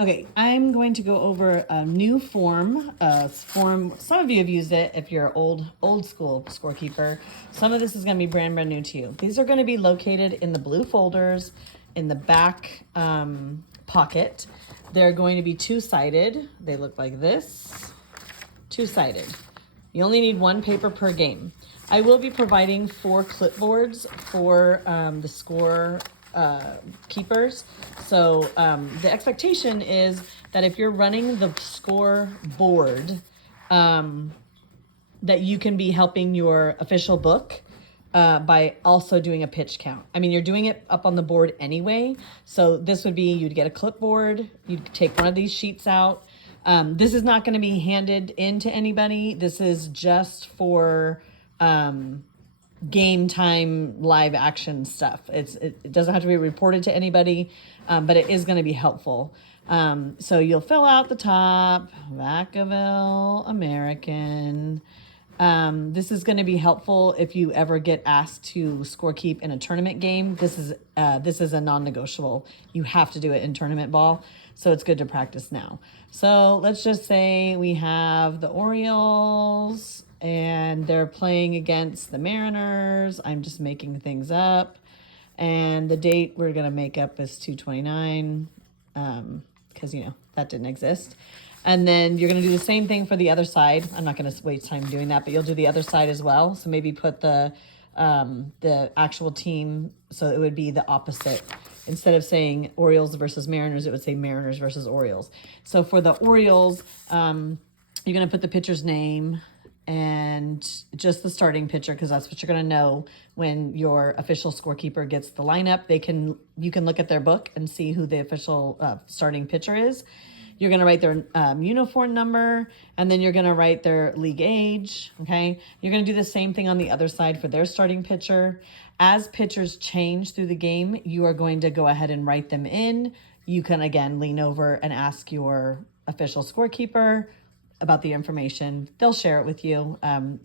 Okay, I'm going to go over a new form. Some of you have used it if you're old school scorekeeper. Some of this is going to be brand new to you. These are going to be located in the blue folders in the back pocket. They're going to be two-sided. They look like this. Two-sided. You only need one paper per game. I will be providing 4 clipboards for the score keepers. So the expectation is that if you're running the scoreboard, that you can be helping your official book by also doing a pitch count. I mean, you're doing it up on the board anyway. So this would be, you'd get a clipboard, you'd take one of these sheets out. This is not going to be handed in to anybody. This is just for game time live action stuff. It doesn't have to be reported to anybody, but it is going to be helpful. So you'll fill out the top, Vacaville American. This is going to be helpful if you ever get asked to score keep in a tournament game. This is a non-negotiable. You have to do it in tournament ball. So it's good to practice now. So let's just say we have the Orioles and they're playing against the Mariners. I'm just making things up. And the date we're going to make up is 2/29 because, that didn't exist. And then you're going to do the same thing for the other side. I'm not going to waste time doing that, but you'll do the other side as well. So maybe put the actual team, so it would be the opposite. Instead of saying Orioles versus Mariners, it would say Mariners versus Orioles. So for the Orioles, you're going to put the pitcher's name and just the starting pitcher, because that's what you're going to know when your official scorekeeper gets the lineup. You can look at their book and see who the official starting pitcher is. You're going to write their uniform number, and then you're going to write their league age, okay? You're going to do the same thing on the other side for their starting pitcher. As pitchers change through the game, you are going to go ahead and write them in. You can, again, lean over and ask your official scorekeeper about the information. They'll share it with you. And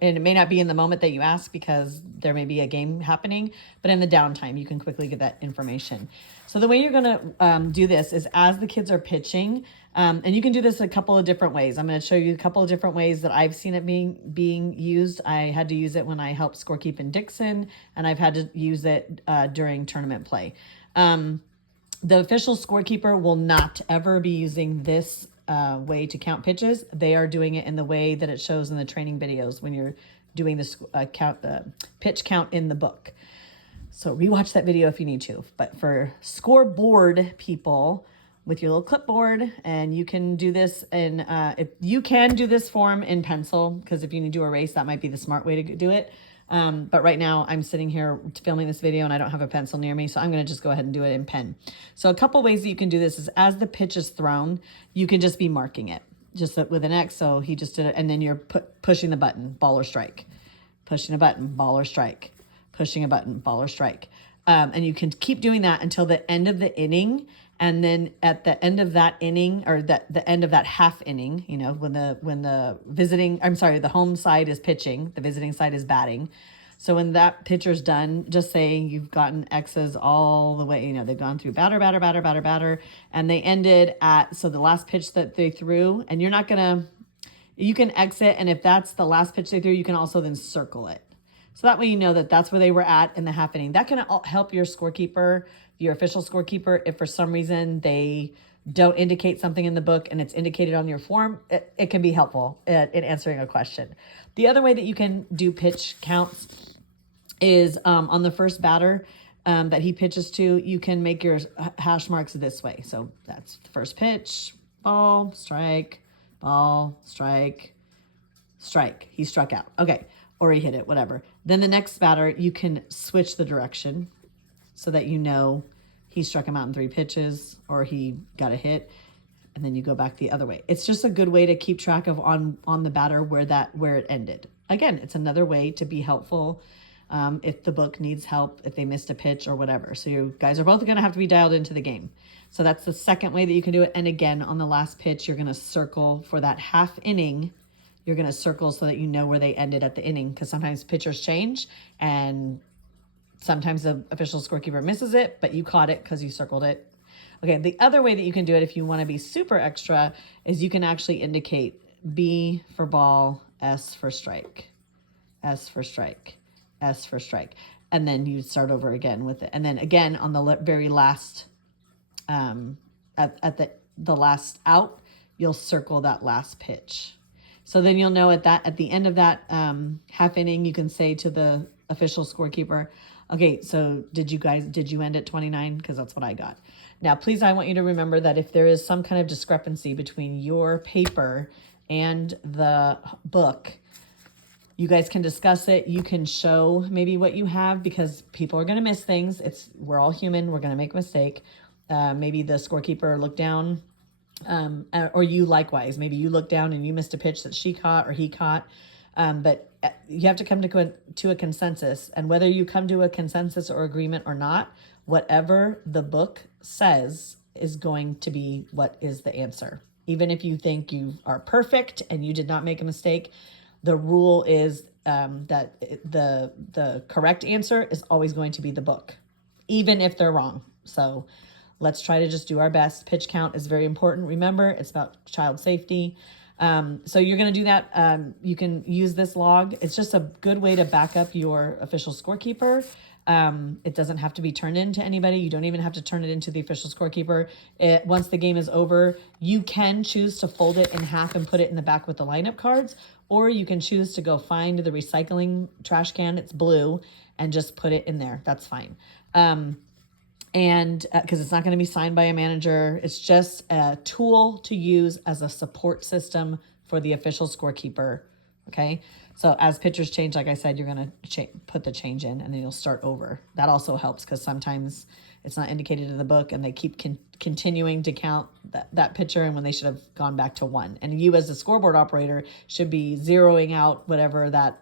it may not be in the moment that you ask because there may be a game happening, but in the downtime, you can quickly get that information. So the way you're going to do this is as the kids are pitching, and you can do this a couple of different ways. I'm going to show you a couple of different ways that I've seen it being used. I had to use it when I helped scorekeep in Dixon, and I've had to use it during tournament play. The official scorekeeper will not ever be using this way to count pitches. They are doing it in the way that it shows in the training videos when you're doing the pitch count in the book. So rewatch that video if you need to. But for scoreboard people with your little clipboard, and you can do this in, if you can do this form in pencil, because if you need to erase, that might be the smart way to do it. But right now I'm sitting here filming this video and I don't have a pencil near me, so I'm going to just go ahead and do it in pen. So a couple ways that you can do this is as the pitch is thrown, you can just be marking it just with an X. So he just did it, and then you're pushing the button, ball or strike, pushing a button, ball or strike, pushing a button, ball or strike. And you can keep doing that until the end of the inning. And then at the end of that inning, or the end of that half inning, when the home side is pitching, the visiting side is batting. So when that pitcher's done, just say you've gotten X's all the way, they've gone through batter, and they ended at, so the last pitch that they threw, and you can exit, and if that's the last pitch they threw, you can also then circle it. So that way you know that that's where they were at in the half inning. That can help your scorekeeper, your official scorekeeper, if for some reason they don't indicate something in the book and it's indicated on your form, it can be helpful in answering a question. The other way that you can do pitch counts is on the first batter that he pitches to, you can make your hash marks this way. So that's the first pitch, ball, strike, strike. He struck out. Okay. Or he hit it, whatever. Then the next batter, you can switch the direction so that he struck him out in 3 pitches or he got a hit, and then you go back the other way. It's just a good way to keep track of on the batter where it ended. Again, it's another way to be helpful if the book needs help, if they missed a pitch or whatever. So you guys are both going to have to be dialed into the game. So that's the second way that you can do it. And again, on the last pitch, you're going to circle for that half inning. You're going to circle so that you know where they ended at the inning, because sometimes pitchers change and sometimes the official scorekeeper misses it, but you caught it because you circled it. Okay, the other way that you can do it if you want to be super extra is you can actually indicate B for ball, S for strike, S for strike, S for strike. And then you start over again with it. And then again on the very last, at the last out, you'll circle that last pitch. So then you'll know at the end of that half inning, you can say to the official scorekeeper, okay, so did you end at 29? Because that's what I got. Now, please, I want you to remember that if there is some kind of discrepancy between your paper and the book, you guys can discuss it. You can show maybe what you have, because people are going to miss things. We're all human. We're going to make a mistake. Maybe the scorekeeper looked down, or you likewise. Maybe you looked down and you missed a pitch that she caught or he caught. But you have to come to a consensus. And whether you come to a consensus or agreement or not, whatever the book says is going to be what is the answer. Even if you think you are perfect and you did not make a mistake, the rule is that the correct answer is always going to be the book, even if they're wrong. So let's try to just do our best. Pitch count is very important. Remember, it's about child safety. So you're going to do that. You can use this log. It's just a good way to back up your official scorekeeper. It doesn't have to be turned in to anybody. You don't even have to turn it into the official scorekeeper. Once the game is over, you can choose to fold it in half and put it in the back with the lineup cards, or you can choose to go find the recycling trash can. It's blue, and just put it in there. That's fine. And because it's not going to be signed by a manager, it's just a tool to use as a support system for the official scorekeeper. Okay. So as pitchers change, like I said, you're going to put the change in, and then you'll start over. That also helps, because sometimes it's not indicated in the book and they keep continuing to count that pitcher, and when they should have gone back to 1. And you as the scoreboard operator should be zeroing out whatever that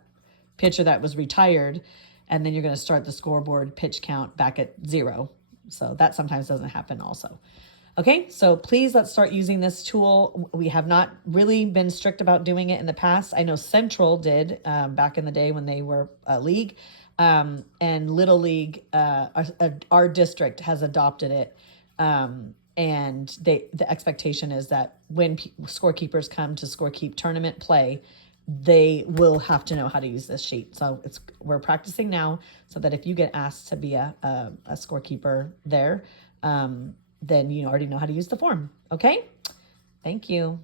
pitcher that was retired, and then you're going to start the scoreboard pitch count back at 0. So that sometimes doesn't happen also. Okay, so please, let's start using this tool. We have not really been strict about doing it in the past. I know Central did back in the day when they were a league, and Little League, our district has adopted it. And the expectation is that when scorekeepers come to scorekeep tournament play, they will have to know how to use this sheet. So we're practicing now, so that if you get asked to be a scorekeeper there, then you already know how to use the form. Okay? Thank you.